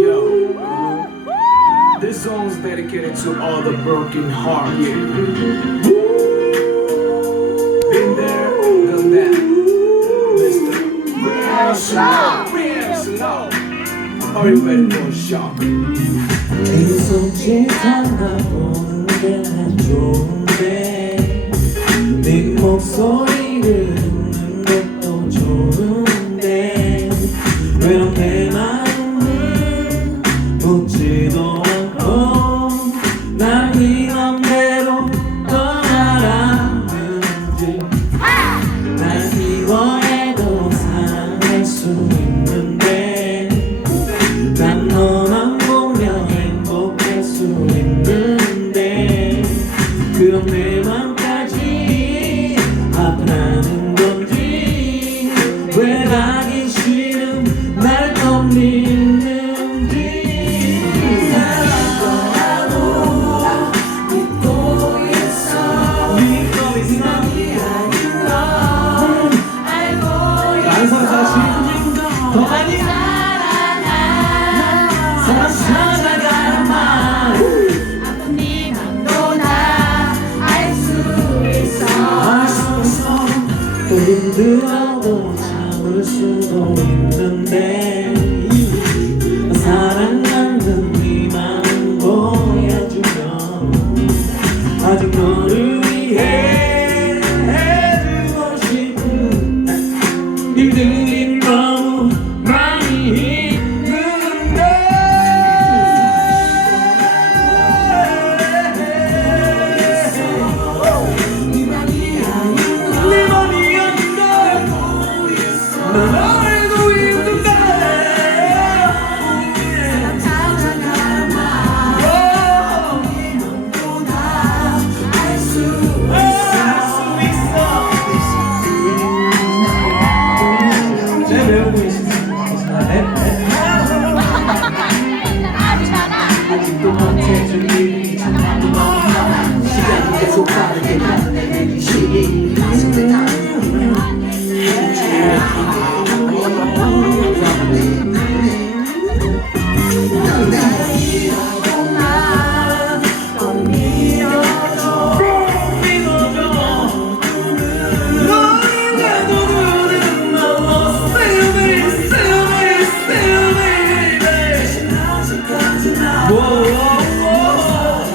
Yo, uh, this song's dedicated to all the broken hearts. Been there, done that. Mr. Real Slow. Real Slow. Are you ready for a shock? 내 맘까지 아파하는 건지 왜 가기 싫은 날또 믿는지 사랑하고 믿고 있어 믿고 있어 알고 있어 더 많이 사랑 찾아가 또 힘들어도 참을 수도 있는데 사랑하는 네 마음 보여주면 아직 너를 위해 해주고 싶은 일들이 계속 가는 내 시기 날 밀어내려고